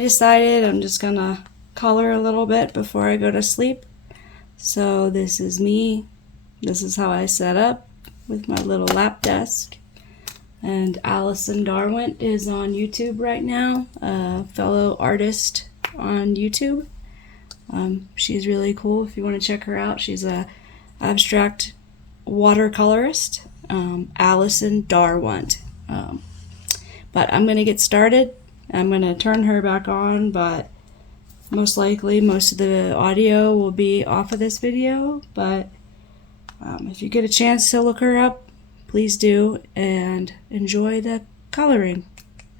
I decided I'm just gonna color a little bit before I go to sleep. So this is me. This is how I set up with my little lap desk. And Allison Darwin is on YouTube right now, a fellow artist on YouTube. She's really cool if you want to check her out. She's a abstract watercolorist, Allison Darwin. But I'm going to get started. I'm going to turn her back on, but most likely most of the audio will be off of this video. But if you get a chance to look her up, please do, and enjoy the coloring.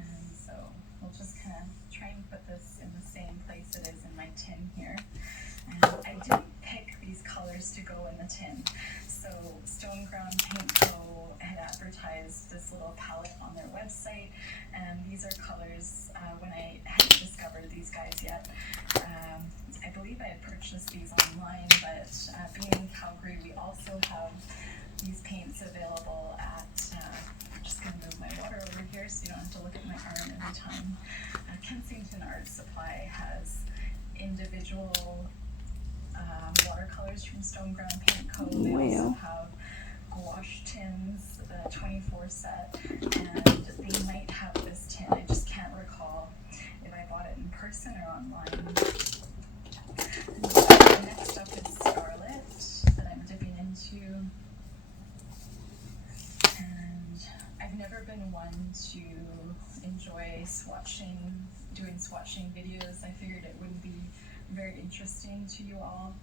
And so we'll just kind of try and put this in the same place it is in my tin here. And I didn't pick these colors to go in the tin. So Stone Ground Paint Co. had advertised this little palette on their website, and these are colors when I hadn't discovered these guys yet. I believe I had purchased these online, but being in Calgary, we also have these paints available at, I'm just going to move my water over here so you don't have to look at my arm every time. Kensington Art Supply has individual watercolors from Stone Ground Paint Co. They also have gouache tins, the 24 set, and they might have this tin. I just can't recall if I bought it in person or online. Next up is Scarlet that I'm dipping into. And I've never been one to enjoy doing swatching videos. I figured it wouldn't be very interesting to you all.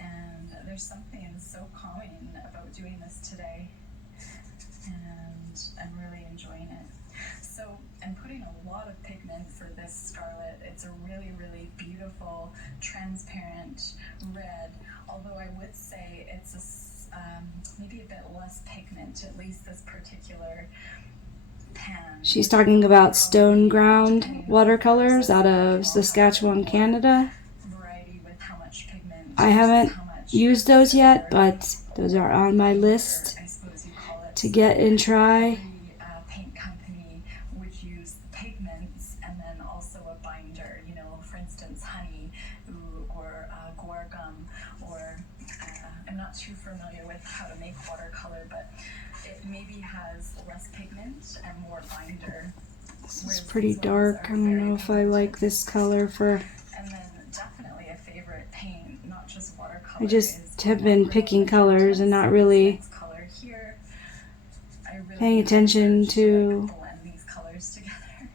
And there's something so calming about doing this today. And I'm really enjoying it. So I'm putting a lot of pigment for this Scarlet. It's a really, really beautiful, transparent red. Although I would say it's maybe a bit less pigment, at least this particular pan. She's talking about Stone Ground watercolors out of Saskatchewan, Canada. I haven't used those yet, but those are on my list to get and try. Paint company would use the pigments and then also a binder, for instance, honey or guar gum, or I'm not too familiar with how to make watercolor, but it maybe has less pigment and more binder. This is pretty dark. I don't know if I like this color for... And then definitely a favorite paint, not just watercolor. I just have been picking colors and not really paying attention to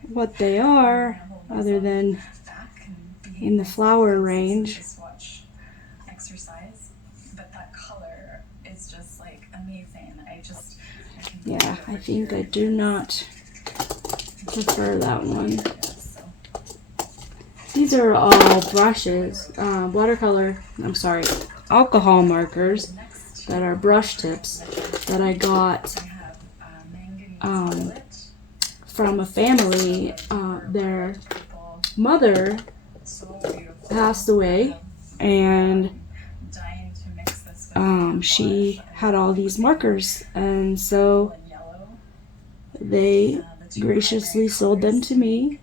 what they are, other than in the flower range. But that color is just like amazing. Yeah, I think I do not prefer that one. These are all brushes, alcohol markers that are brush tips that I got from a family. Their mother passed away, and she had all these markers, and so they graciously sold them to me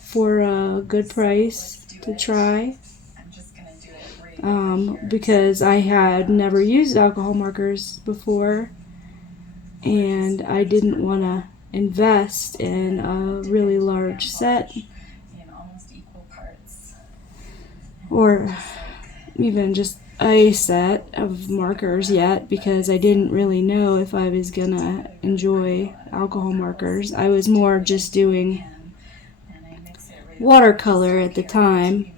for a good price to try, because I had never used alcohol markers before, and I didn't want to invest in a really large set or even just a set of markers yet, because I didn't really know if I was gonna enjoy alcohol markers. I was more just doing watercolor at the time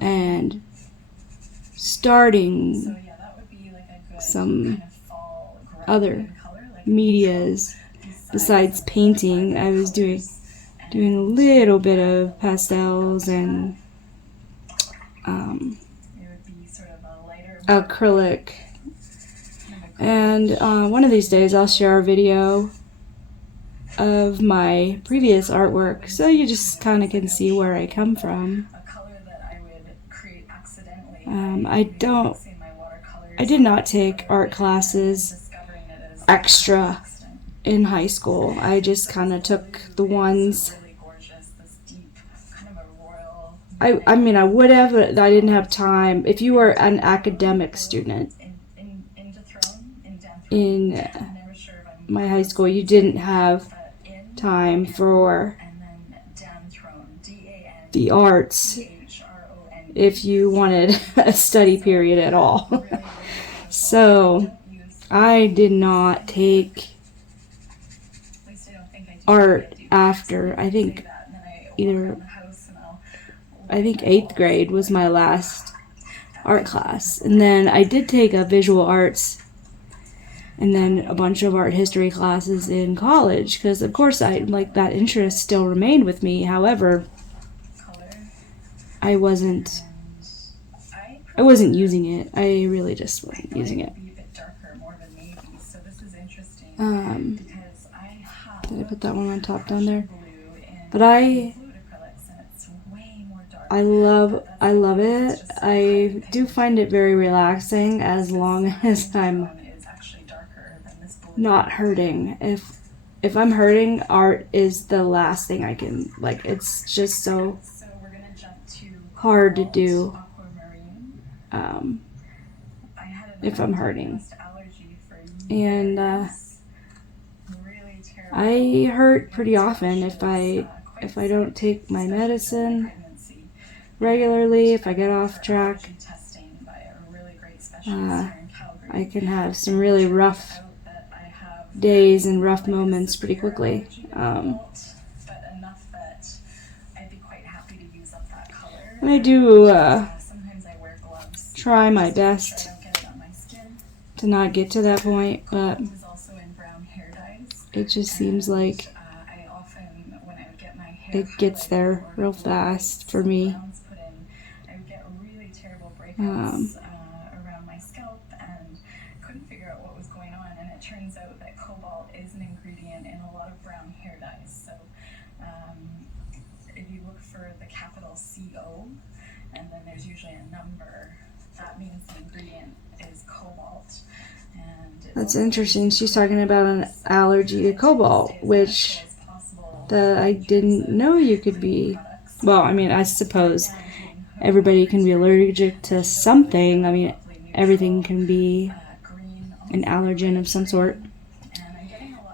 and starting some other medias besides painting. I was doing a little bit of pastels and acrylic, and one of these days I'll share a video of my previous artwork so you just kind of can see where I come from. I did not take art classes extra in high school. I just kind of took the ones. Really gorgeous, this deep, kind of a royal. I mean, I would have, but I didn't have time. If you were an academic student in my high school, you didn't have time for the arts if you wanted a study period at all. So I did not take art after, I think 8th grade was my last art class. And then I did take a visual arts and then a bunch of art history classes in college because of course that interest still remained with me. However, I wasn't using it. I really just wasn't using it. Did I put that one on top down there? But I love it. I do find it very relaxing as long as I'm not hurting. If I'm hurting, art is the last thing I can, like, it's just so hard to do if I'm hurting. And I hurt pretty often if I don't take my medicine regularly, if I get off track. I can have some really rough days and rough moments pretty quickly. And I do try my best to not get to that point, but it just seems like it gets there real fast for me. Around my scalp and couldn't figure out what was going on, and it turns out that cobalt is an ingredient in a lot of brown hair dyes. So if you look for the capital CO and then there's usually a number, that means the ingredient is cobalt. And that's interesting. She's talking about an allergy to cobalt, which I didn't know you could be. Well, I mean, I suppose everybody can be allergic to something. I mean, everything can be an allergen of some sort.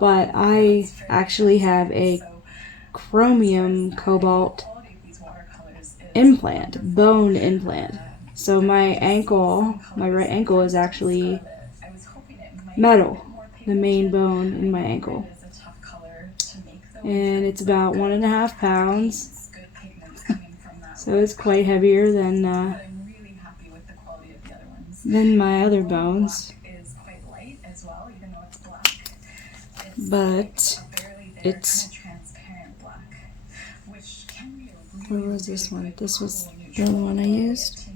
But I actually have a chromium cobalt implant, bone implant. So my right ankle is actually metal, the main bone in my ankle. And it's about 1.5 pounds. So it's quite heavier than my other bones. But it's... Where was this one? This was the one I used.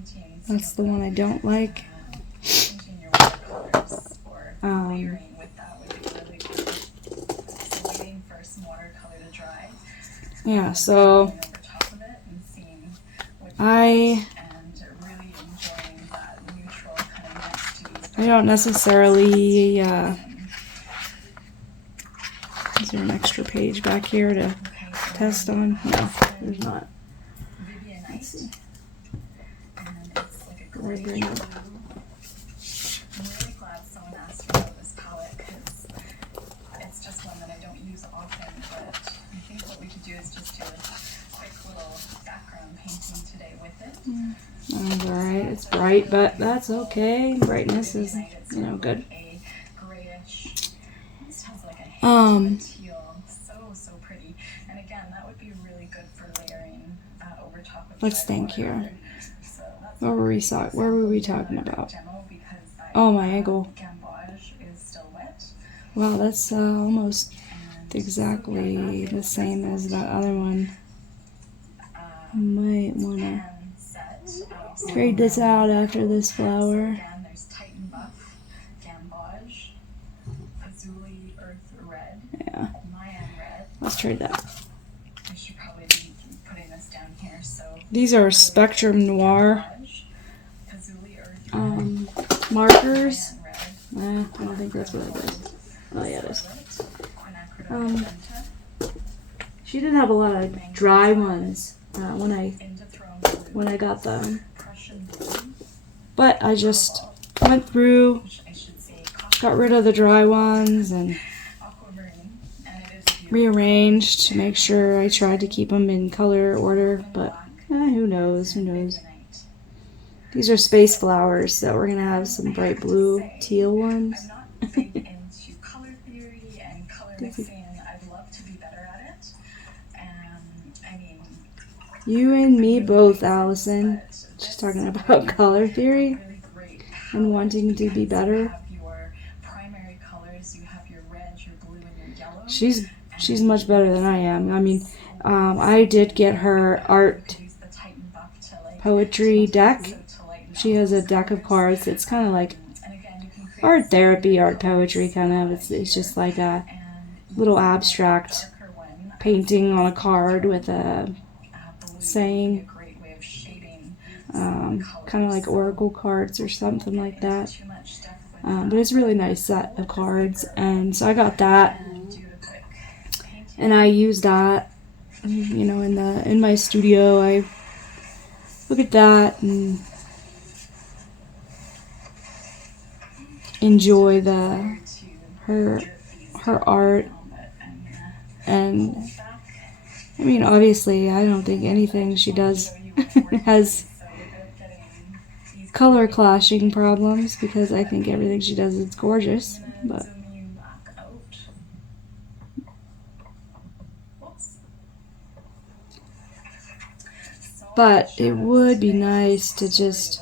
That's the one I don't like. Yeah, so I don't necessarily, is there an extra page back here to test on? No, there's not. Let's see. I'm really glad someone asked me about this palette because it's just one that I don't use often, but I think what we could do is just do a quick little background painting today with it. That's alright. It's bright, but that's okay. Brightness is, good. So pretty. And again, that would be really good for layering over top of. Let's think here. Where were we talking about? Oh, my ankle. Wow, that's almost exactly the same as that other one. I might wanna trade this out after this flower. Yeah, let's trade that. These are Spectrum Noir markers. I don't think that's what it is. Oh yeah, it is. She didn't have a lot of dry ones when I got them, but I just went through, got rid of the dry ones and rearranged to make sure I tried to keep them in color order, but who knows, who knows. These are space flowers, so we're gonna have some bright blue teal ones. I'm not big into color theory and color mixing. I'd love to be better at it. And I mean, you and me both, Allison. She's talking about color theory and wanting to be better. you have your primary colors, you have your red, your blue, and your yellow. She's much better than I am. I mean, I did get her art poetry deck. She has a deck of cards. It's kind of like art therapy, art poetry, kind of. It's just like a little abstract painting on a card with a saying, kind of like oracle cards or something like that. But it's a really nice set of cards, and so I got that, and I use that, you know, in my studio. I look at that and enjoy her art. And I mean, obviously I don't think anything she does has color clashing problems, because I think everything she does is gorgeous, but it would be nice to just,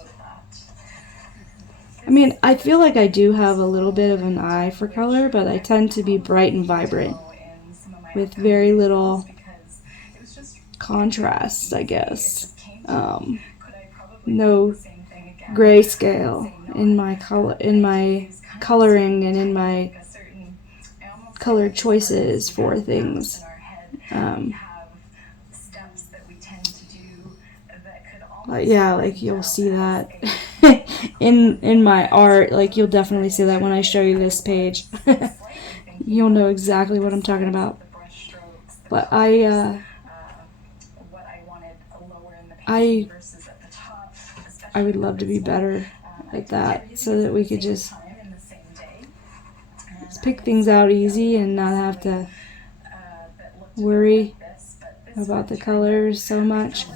I mean, I feel like I do have a little bit of an eye for color, but I tend to be bright and vibrant with very little contrast, I guess. No grayscale in my coloring and in my color choices for things. Yeah, like you'll see that in my art. Like you'll definitely see that when I show you this page. You'll know exactly what I'm talking about. But I would love to be better at that, so that we could just pick things out easy and not have to worry about the colors so much.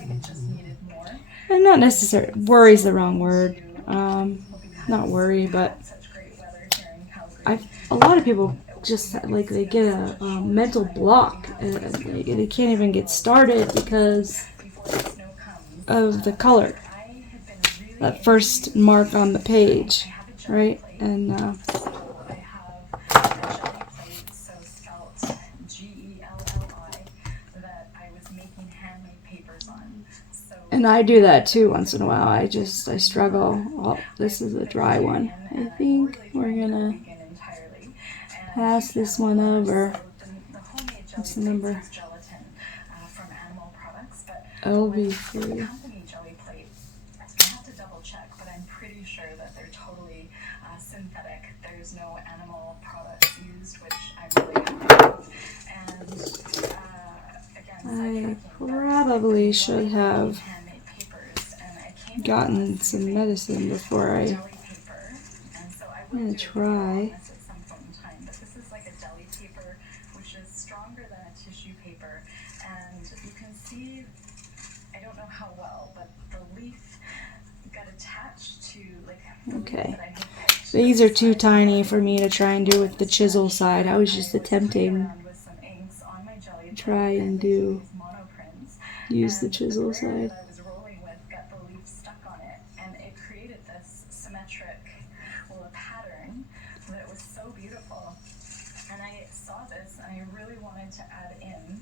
And not necessarily, worry's the wrong word. Not worry, but a lot of people just like they get a mental block. They can't even get started because of the color. That first mark on the page, right? And I do that too once in a while. I struggle. Oh, this is a dry one. I think we're gonna pass this one over. What's the number? LV3. Synthetic. There's no animal products used, which I really love. And I probably should have gotten some medicine before I'm gonna try. But this is like a deli paper, which is stronger than a tissue paper. And you can see, I don't know how well, but the leaf got attached to like the leaf that I had picked. These are too tiny for me to try and do with the chisel side. I was just attempting to try and use the chisel side. I was rolling with got the leaf stuck on it, and it created this symmetric little pattern that was so beautiful. And I saw this, and I really wanted to add in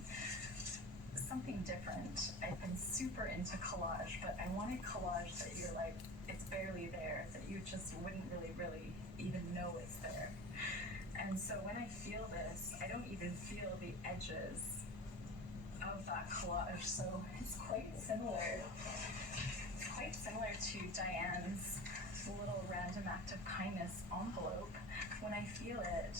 something different. I've been super into collage, but I wanted collage that you're like, it's barely there, that you just wouldn't really even know it's there. And so when I feel this, I don't even feel the edges of that collage. So it's quite similar. It's quite similar to Diane's little random act of kindness envelope. When I feel it,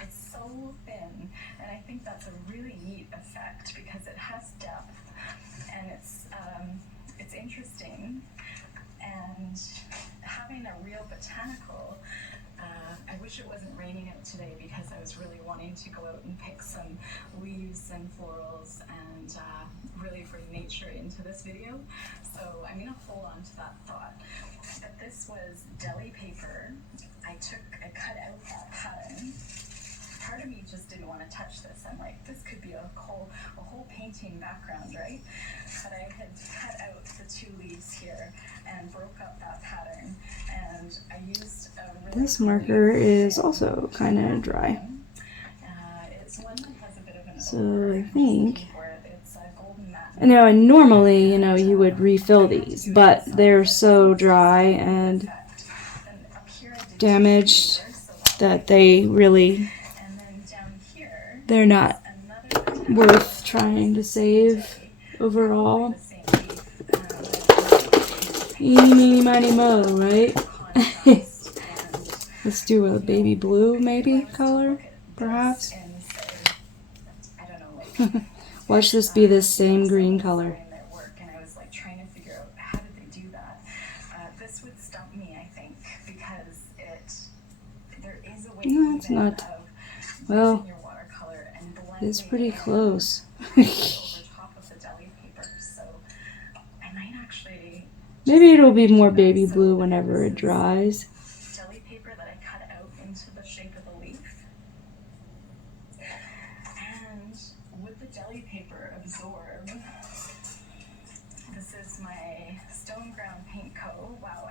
it's so thin And I think that's a really neat effect because it has depth and it's interesting. And having a real botanical, I wish it wasn't raining out today because I was really wanting to go out and pick some leaves and florals and really bring nature into this video. So I'm going to hold on to that thought. But this was deli paper. I cut out that pattern. Part of me just didn't want to touch this. I'm like, this could be a whole painting background, right? But I had cut out the two leaves here and broke up that pattern, and I used a really This marker is also kind of dry. It's one that has a bit of an So I think, it's a golden matte. now normally, you would refill these, but they're so dry and damaged that they really, And then down here, they're not another worth trying to save overall. the same leaf, Eeny, meeny, miny, mo, right? contrast, and Let's do a baby blue, maybe, color, perhaps. and say, I don't know, like Watch this be the same green color. in their work, and I was like trying to figure out how did they do that. This would stump me, I think, because there is a way No, it's even not. of Well, using your watercolor and blending it's pretty it close. over top of the deli paper. So I might actually Maybe it'll be more baby blue whenever it dries. deli paper that I cut out into the shape of the leaf. And would the deli paper absorb? This is my Stone Ground Paint Co. Wow,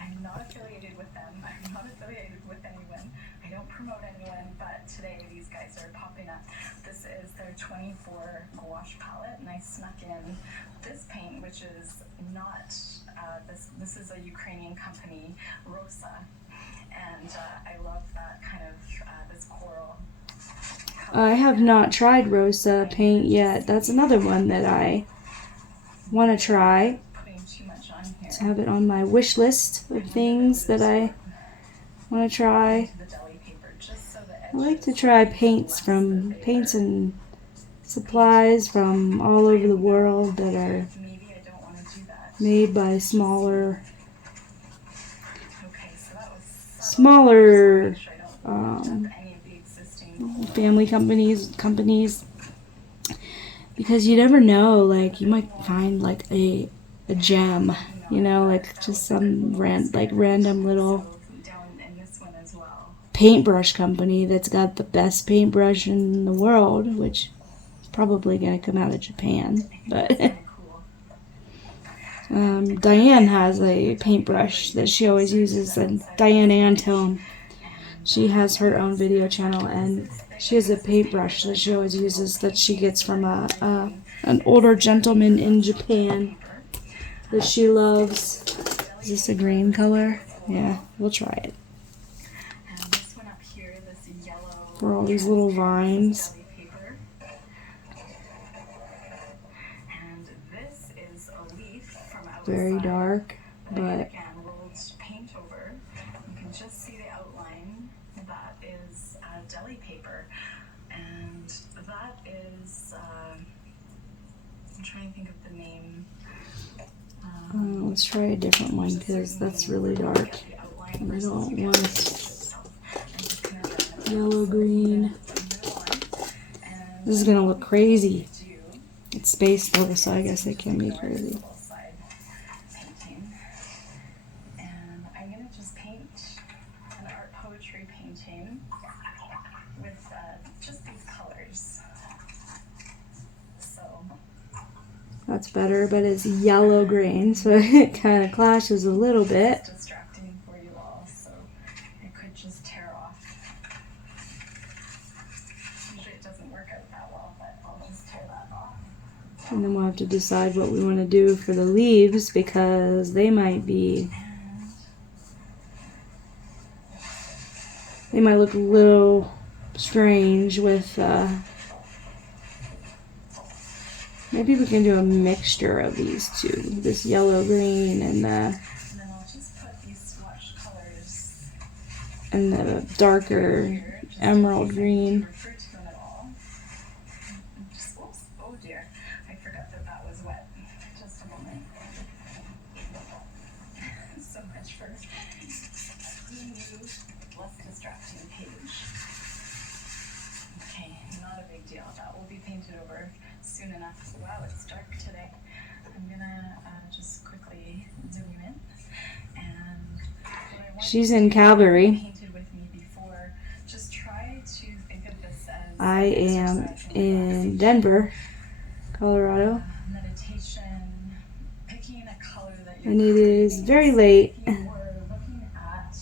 I'm not affiliated with them. I'm not affiliated with anyone. I don't promote anyone, but today these guys are popping up. This is their 24 gouache palette, and I snuck in this paint, which is not, this is a Ukrainian company, Rosa, and I love that kind of, this coral color. I have not tried Rosa paint yet. That's another one that I want to try. Putting too much on here. To have it on my wish list of things that I want to try. The deli paper, just so the I like edges to try paints and supplies from all over the world that are maybe I don't want to do that. made by smaller Okay, so that was smaller make sure I don't touch any of the existing family companies, because you never know, like you might find like a gem, like just some random little down in this one as well. paintbrush company that's got the best paintbrush in the world, which is probably going to come out of Japan. But Cool. Diane has a paintbrush that she always uses, and Diane Antone, she has her own video channel, and she has a paintbrush that she always uses that she gets from an older gentleman in Japan that she loves. Is this a green color? Yeah, we'll try it. And this one up here, this yellow For all these little vines. deli paper. And this is a leaf from outside. Very dark, that I, but again, rolled paint over. You can just see the outline. That is deli paper. And that is, I'm trying to think of the name. let's try a different one because that's really dark. And I don't want yellow green. This is gonna look crazy. It's space though, so I guess it can be crazy. And I'm gonna just paint an art poetry painting with just these colors. So That's better, but it's yellow green, so it kind of clashes a little bit. it's distracting for you all, so it could just tear off. Usually it doesn't work out that well, but I'll just tear that off. And then we'll have to decide what we want to do for the leaves, because they might look a little strange with, maybe we can do a mixture of these two, this yellow green and And then I'll just put these swatch colors the darker here, just emerald to green. refer to them at all. that was wet. Just a moment. So much for a new, less distracting page. Okay, not a big deal. That will be painted over soon enough. Wow, it's dark today. I'm gonna just quickly zoom you in. And what I want She's in Calgary. painted with me before, just try to think of this as I am in Denver, Colorado. meditation, picking a color that you're And it is craving. very late. If you were looking at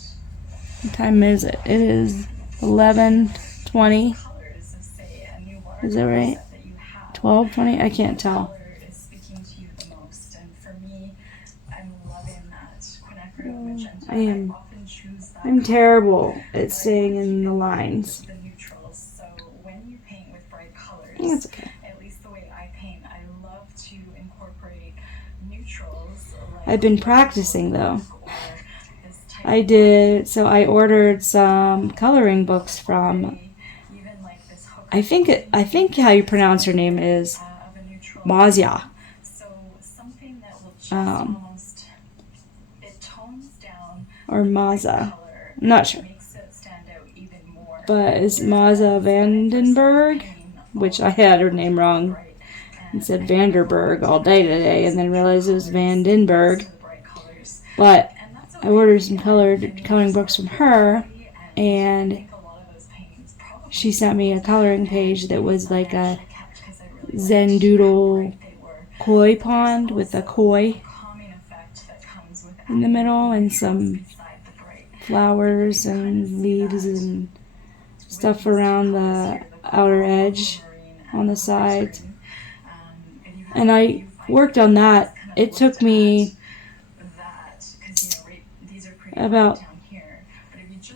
What time is it? It is 11:20. colors of, say, a new Is that right? set that you have, 12:20? I can't what tell. color is speaking to you the most? And for me, I'm loving that quinacridone magenta. I often choose that I'm color, terrible but I at staying want in to the avoid lines. the neutrals. So when you paint with bright colors, That's okay. at least the way I paint, I love to incorporate neutrals. Like I've been practicing though. or this type I of did, so I ordered some coloring books from, even like this hook I think how you pronounce her name is of a neutral. Mazia. So something that will just Um, almost, it tones down or Maza. color, I'm not sure. makes it stand out even more. But it's Maza Vandenberg, which I had her name wrong. Bright And said Vanderberg all day today, and then realized it was Vandenberg. to the bright colors. But And that's I ordered some coloring books from her, I and think a lot of those paintings probably she sent me a coloring page that was like a kept because I really Zen doodle they were. koi pond with a koi Calming effect that comes with in the middle and some beside the bright. flowers and leaves and stuff around the outer edge on the sides. And I worked on that. It took me about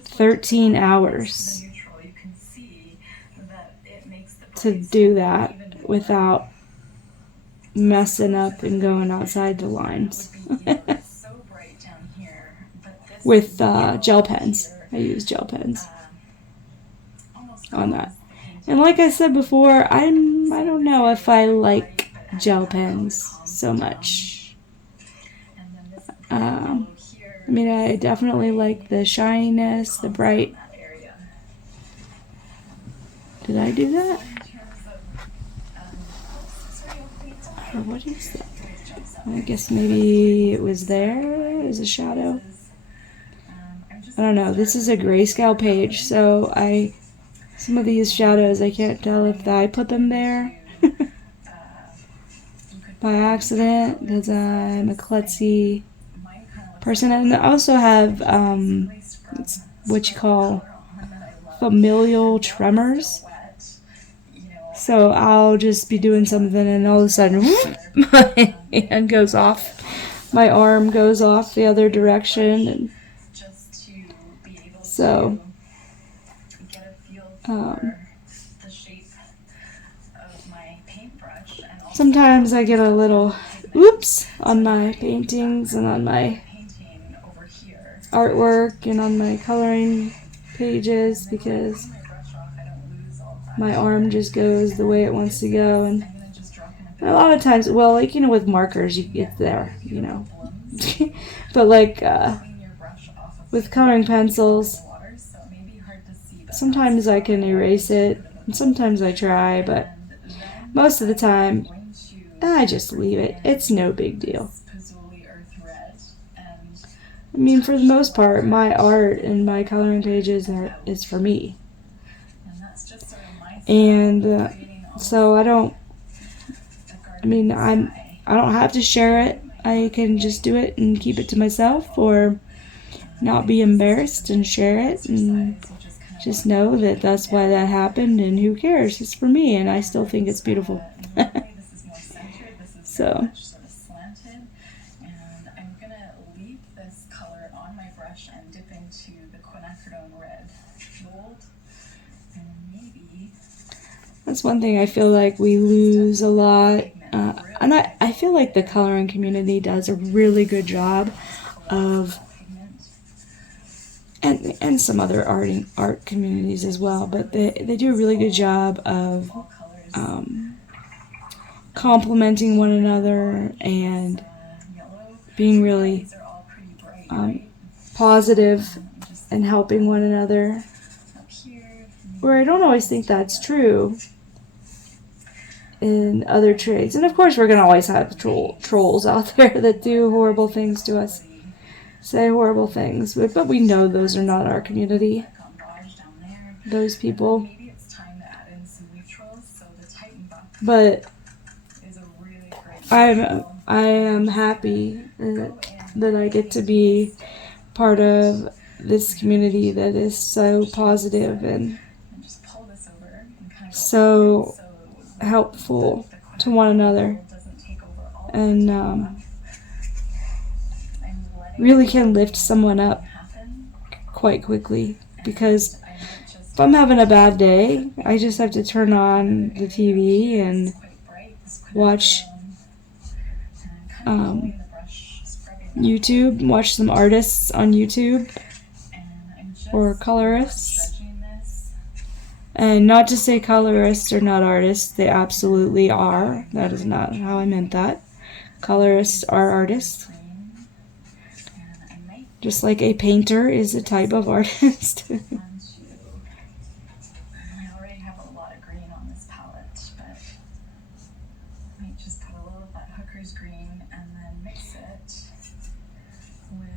13 hours to do that without messing up and going outside the lines. With gel pens. I use gel pens on that. And like I said before, I don't know if I like gel pens so much. I mean, I definitely like the shininess, the bright. Did I do that? Or what is that? I guess maybe it was there as a shadow. I don't know. This is a grayscale page, so some of these shadows I can't tell if I put them there by accident because I'm a klutzy person, and I also have what you call familial tremors. So I'll just be doing something and all of a sudden my hand goes off, my arm goes off the other direction, and so sometimes I get a little oops on my paintings and on my artwork and on my coloring pages because my arm just goes the way it wants to go, and a lot of times, well, like, with markers, it's there, but like with coloring pencils, sometimes I can erase it, and sometimes I try, but most of the time, I just leave it. It's no big deal. I mean, for the most part, my art and my coloring pages is for me. And so I don't have to share it. I can just do it and keep it to myself, or not be embarrassed and share it and just know that that's why that happened, and who cares? It's for me, and I still think it's beautiful. So I'm gonna leave this color on my brush and dip into the quinacridone red gold, and maybe that's one thing I feel like we lose a lot, and I feel like the coloring community does a really good job of, and some other art communities as well, but they do a really good job of complimenting one another and being really positive and helping one another. Where I don't always think that's true in other trades. And of course we're going to always have trolls out there that do horrible things to us, say horrible things, but we know those are not our community, those people. But I am happy that I get to be part of this community that is so positive and so helpful to one another, and really can lift someone up quite quickly. Because if I'm having a bad day, I just have to turn on the TV and watch YouTube, watch some artists on YouTube or colorists. And not to say colorists are not artists, they absolutely are. That is not how I meant that. Colorists are artists. Just like a painter is a type of artist. I already have a lot of green on this palette, but I might just put a little of that hooker's green and then mix it with,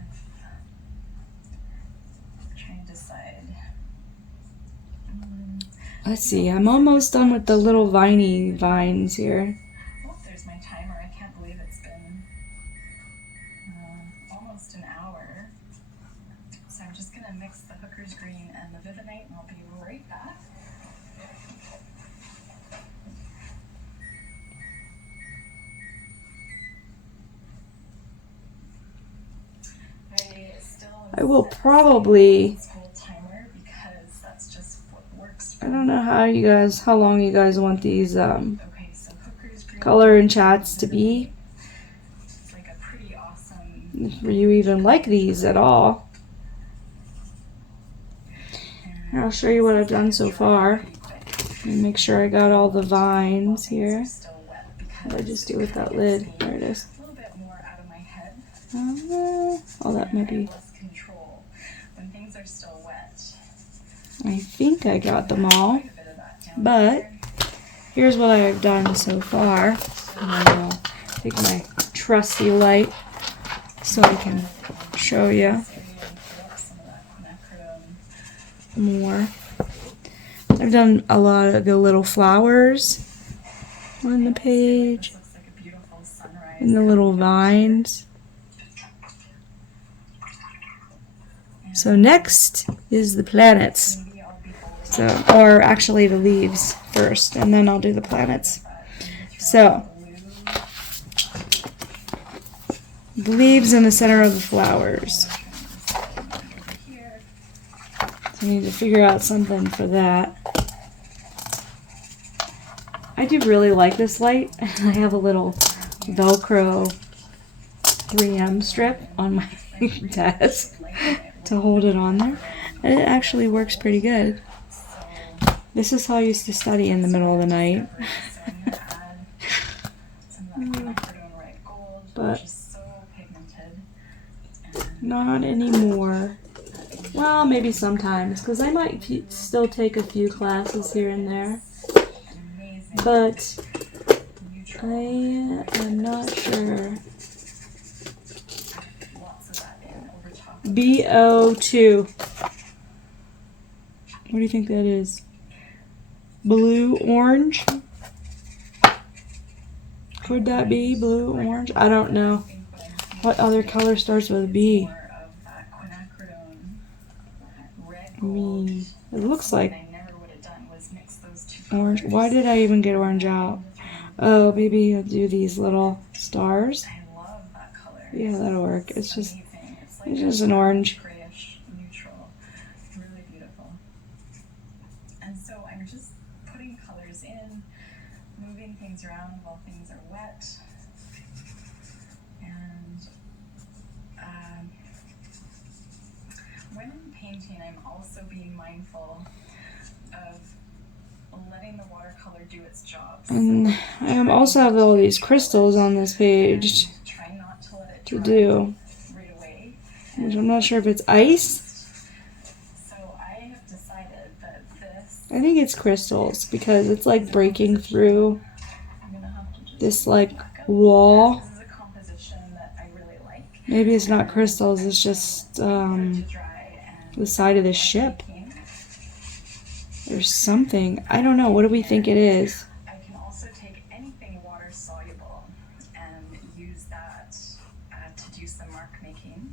trying to decide. Let's see, I'm almost done with the little viney vines here. Oh, there's my timer. I can't believe it's been almost an hour. So I'm just going to mix the hooker's green and the Vivinite, and I'll be right back. I will probably, I don't know how long you guys want these color and chats to be. If you even like these at all. I'll show you what I've done so far. And make sure I got all the vines here. What did I just do with that lid? There it is. Oh, that might be. I think I got them all. But here's what I've done so far. And I'll take my trusty light so I can show you more. I've done a lot of the little flowers on the page and the little vines. So next is the planets. So, or actually the leaves first, and then I'll do the planets. So the leaves in the center of the flowers. So I need to figure out something for that. I do really like this light. I have a little Velcro 3M strip on my desk to hold it on there. And it actually works pretty good. This is how I used to study in the middle of the night. But not anymore. Well, maybe sometimes, because I might still take a few classes here and there. But I am not sure. BO2. What do you think that is? Blue, orange? Could that be blue, orange? I don't know. What other color starts with a B? I mean, it looks like orange. Why did I even get orange out? Oh, maybe I'll do these little stars. Yeah, that'll work. It's just an orange. And so I'm just putting colors in, moving things around while things are wet. And when I'm painting, I'm also being mindful of letting the watercolor do its job. And I also have all these crystals on this page Try not to let it to dry do, right away. which I'm not sure if it's ice. So I have decided that this, I think it's crystals because it's like breaking through I'm gonna have to just this like back up. wall. This is a composition that I really like. Maybe it's not crystals, it's just To dry and the side of the ship. making. There's something. I don't know. What do we think it is? I can also take anything water soluble and use that to do some mark making.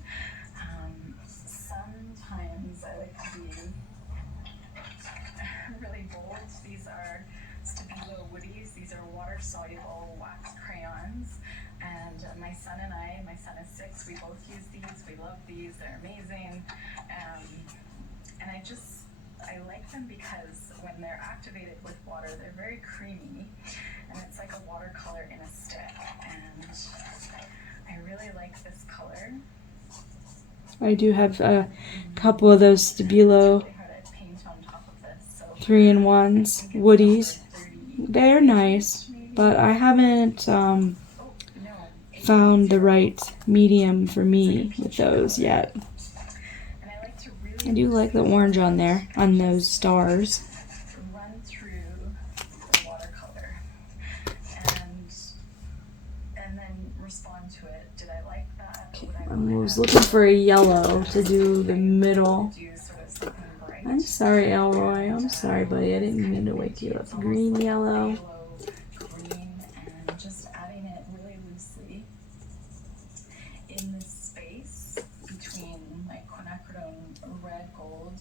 Sometimes I like to be really bold. These are Stabilo Woodies. These are water soluble wax crayons. And my son and I, my son is 6, we both use these. We love these. They're amazing. And I like them because when they're activated with water, they're very creamy, and it's like a watercolor in a stick, and I really like this color. I do have a couple of those Stabilo Really hard to paint on top of this, so 3-in-1s, Woodies. They're nice, but I haven't found the right medium for me with those yet. And I like to really I do like the orange on there, on those stars. run through the watercolor and then respond to it. Did I like that? Would I I was looking for a yellow to do the middle. do sort of something bright? I'm sorry, Elroy. I'm sorry, buddy. I didn't mean to wake you up. Green, yellow. Yellow, green, and just adding it really loosely in this space between my quinacridone red gold.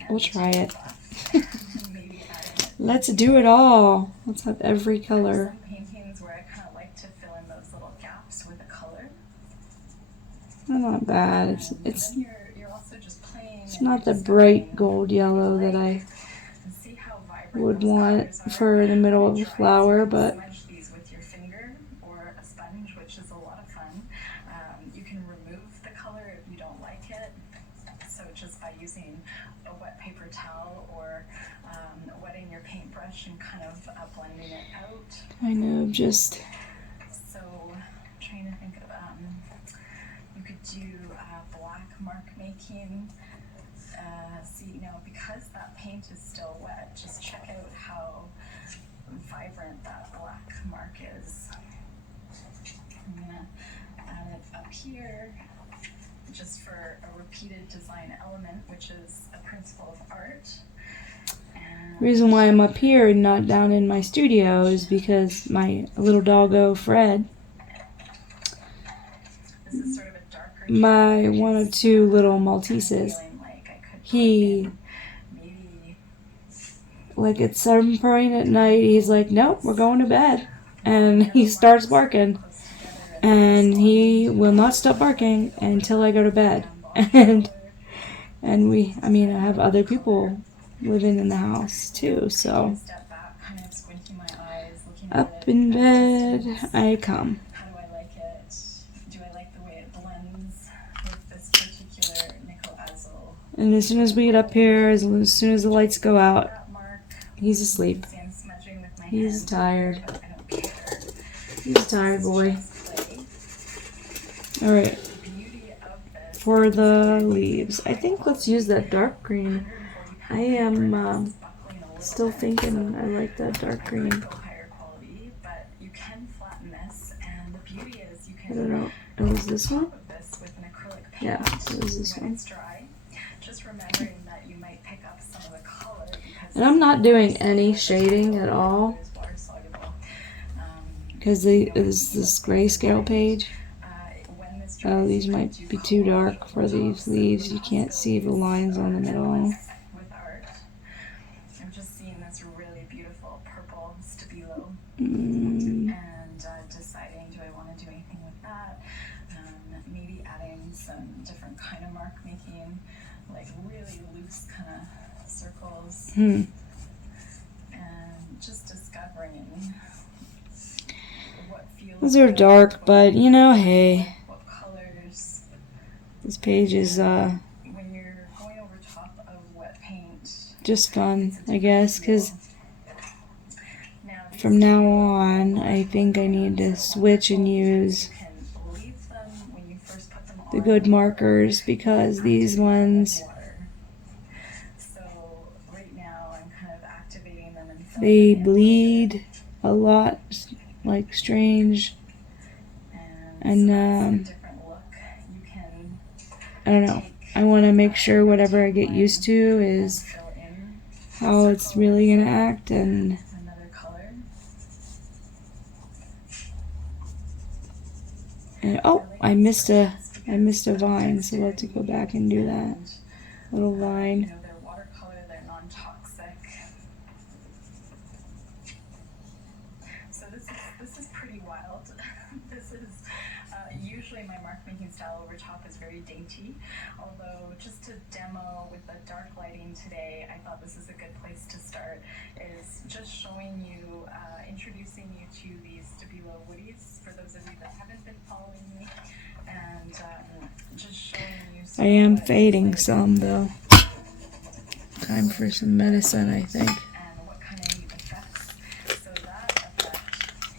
And We'll try it. maybe adding it. Let's do it all. Let's have every color. Some paintings where I kind of like to fill in those little gaps with a color. Not bad. It's Then you're also just playing. it's not the bright gold yellow that I And see how vibrant would those want colors are. for the middle of the Try it. flower, You can but smudge these with your finger or a sponge, which is a lot of fun. You can remove the color if you don't like it. So just by using a wet paper towel or wetting your paintbrush and kind of blending it out. kind of just So I'm trying to think of you could do black mark making. See now, because that paint is still wet, just check out how vibrant that black mark is. I'm gonna add it up here just for a repeated design element, which is a principle of art. And reason why I'm up here and not down in my studio is because my little doggo Fred, this is sort of a darker my one of two little Malteses, feeling like I could he maybe like at some point at night he's like, nope, we're going to bed, and he starts barking, close together and he will not stop barking until I go to bed. And I have other people living in the house too, so step back, kind of squinting my eyes, looking at up it. in bed I come. How do I like it? Do I like the way it blends with this particular nickel azul? And as soon as we get up here, as soon as the lights go out, That mark, he's asleep. see I'm smudging with my He's hand, tired. but I don't care. He's a tired boy. Just play. Alright, The beauty of this for the leaves, I think let's use that dark green. 140 I am buckling a little still bit. thinking I like that dark I green. could go higher quality, but you can flatten this, and the beauty is you I don't can know. It was this one? top of this with an acrylic paint. Yeah, it was this when one. it's dry. Just remembering that you might pick up some of the color because And I'm not doing any shading at all it's water soluble. because it is this grayscale page. When this Oh, dries, these you can might do be too color dark for these leaves. You can't see the lines on the middle. with art. I'm just seeing this really beautiful purple stabilo Mm, and deciding, do I want to do anything with that? Maybe adding some different kind of mark making, like really loose kind of circles, hmm. and just discovering what feels Those are good, dark, but hey, what colors. this page is When you're going over top of wet paint, just fun, I guess, because from now on, I think I need to switch and use the good markers, because these ones, they bleed a lot, like strange, and I don't know. I want to make sure whatever I get used to is how it's really gonna act. And oh, I missed a vine, so we'll have to go back and do that little vine. They're watercolor, they're non-toxic. So this is pretty wild. This is usually my mark making style over top is very dainty, although just to demo with the dark lighting today, I thought this is a good place to start, is just showing you, introducing you to these Stabilo woodies, for those of you that haven't been following me, and just showing you. I am fading some though. Time for some medicine, I think. And what kind of neat effects. So that effect,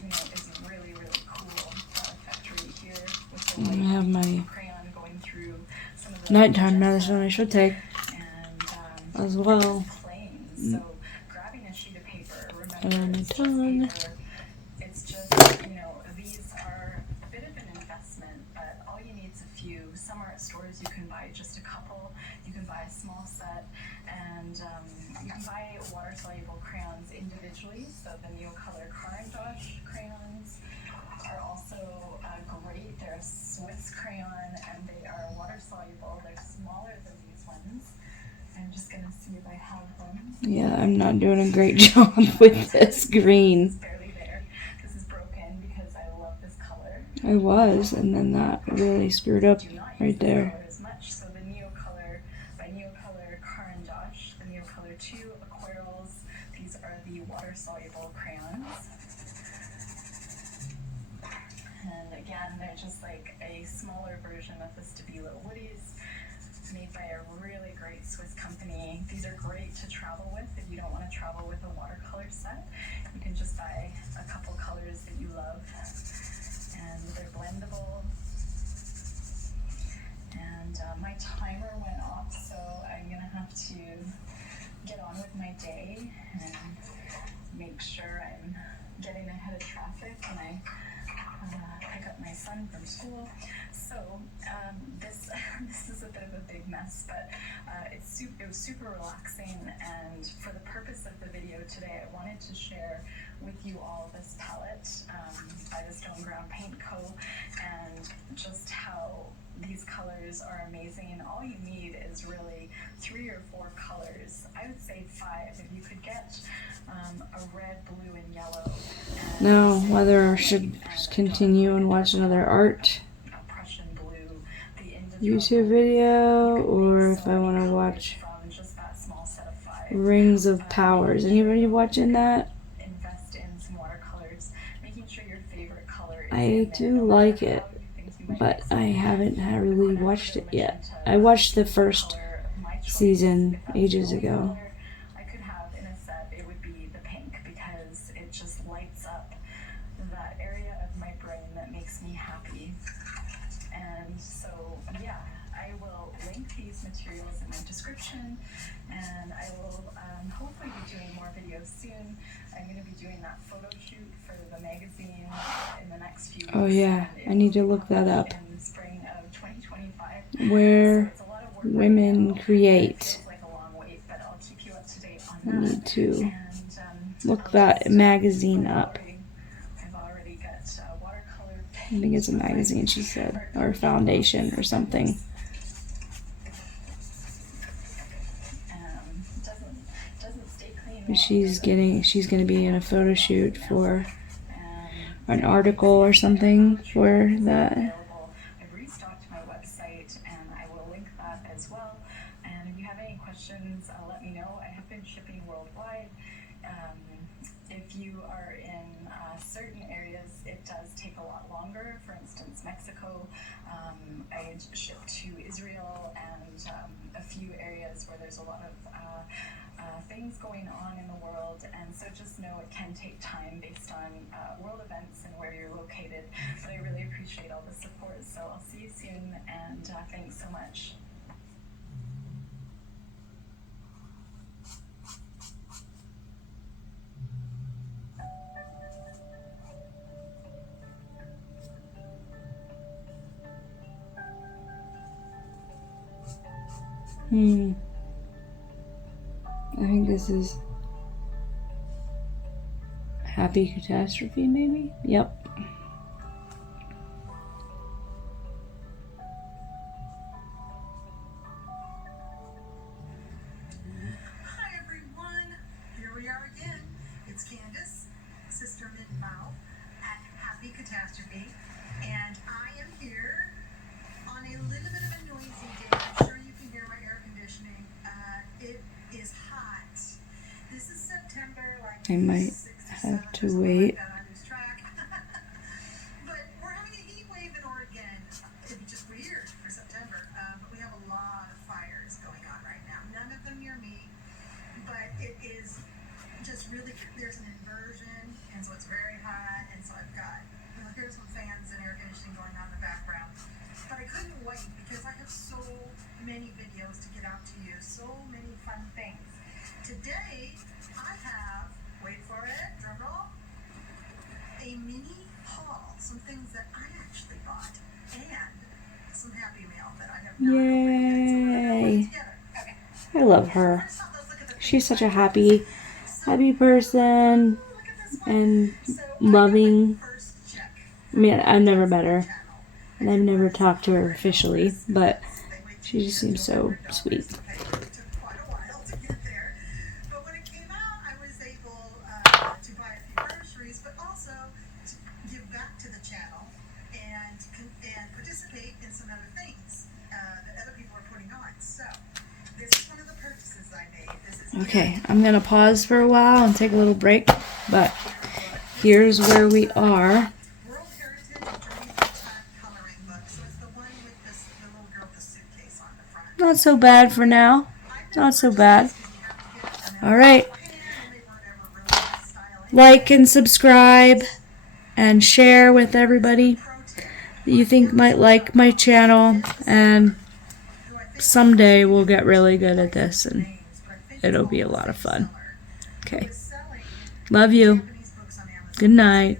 you know, is really, really cool. That effect right here with the light I have my crayon going through some of the nighttime medicine I should take and as well. planes. So grabbing a sheet of paper, And remember, my it's just tongue. paper. It's just, you know, these are a bit of an investment, but all you need is a few. Some are at stores, you can buy just a couple. You can buy a small set, and you can buy water-soluble crayons individually. So the Neocolor Carandosh crayons are also great. They're a Swiss crayon, and they are water-soluble. They're smaller than these ones. I'm just gonna see if I have them. Yeah, I'm not doing a great job with this green. It's barely there. This is broken because I love this color. I was, and then that really screwed up right there. As much. So the Neocolor by Neocolor Carandosh, the Neocolor 2 Aquarels. These are the water-soluble crayons. And again, they're just like a smaller version of the Stabilo woodies, made by a really great Swiss company. These are great to travel with if you don't want to travel with a watercolor set. You can just buy a couple colors that you love, and they're blendable. And my timer went off, so I'm gonna have to get on with my day and make sure I'm getting ahead of traffic when I pick up my son from school. So this is a bit of a big mess, but it was super relaxing, and for the purpose of the video today, I wanted to share with you all this palette by the Stone Ground Paint Co. and just how these colors are amazing, and all you need is really 3 or 4 colors. I would say 5 if you could get a red, blue, and yellow. Now, whether I should continue and watch another art YouTube video, or if I want to watch Rings of Powers. Anybody watching that? I do like it, but I haven't really watched it yet. I watched the first season ages ago. I could have in a set, it would be the pink, because it just lights up that area of my brain that makes me happy. And so, yeah, I will link these materials in my description, and I will hopefully be doing more videos soon. I'm going to be doing that photo shoot for the magazine in the next few weeks. Oh yeah, I need to look that up. In spring of 2025. Where So it's a lot of work women right now. create. It feels like a long wait, but I'll keep you up to date on I that. need to And, look that magazine up. I've already got watercolor I think it's a magazine, she said, or foundation or something. Doesn't stay clean. She's gonna be in a photo shoot for an article or something for that. I've restocked my website, and I will link that as well. And if you have any questions, let me know. I have been shipping worldwide. If you are in certain areas, it does take a lot longer. For instance, Mexico, I ship to Israel, and a few areas where there's a lot of things going on in the world, and so just know it can take time based on world events and where you're located. But I really appreciate all the support, so I'll see you soon, and thanks so much. I think this is Happy Catastrophe, maybe? Yep. Hi everyone, here we are again. It's Candace, Sister Mid-Mouth at Happy Catastrophe, and I am here on a little bit of a noisy day. I'm sure you can hear my air conditioning. It is hot. This is September, like I might 6 or have 7 to or something wait. like that. I lose track. But we're having a heat wave in Oregon. It'd be just weird for September, but we have a lot of fires going on right now. None of them near me, but it is just really, there's an inversion, and so it's very hot, and so I've got, here's some fans and air conditioning going on in the background. But I couldn't wait because I have so many videos to get out to you, so many fun things. Today, I have, wait for it, drum roll, a mini haul, some things that I actually bought, and some Happy Mail that I have not opened yet. So we're gonna put it together. Okay. I love her. First off, let's look at the She's things such a I got. happy person Look at this one. and So I got loving. my first check I mean, I've never met her, channel. and I've never talked to her officially, but They wait she just seems so sweet. Okay, it took quite a while to get there. But when it came out, I was able to buy a few groceries, but also to give back to the channel and participate in some other things that other people are putting on. So this is one of the purchases I made. This is Okay, I'm gonna pause for a while and take a little break, but here's where we are. World Heritage Dream coloring book. So it's the one with the little girl with the suitcase on the front. Not so bad for now. Not so bad. All right. Like and subscribe and share with everybody that you think might like my channel, and someday we'll get really good at this and it'll be a lot of fun. Okay. Love you. Good night.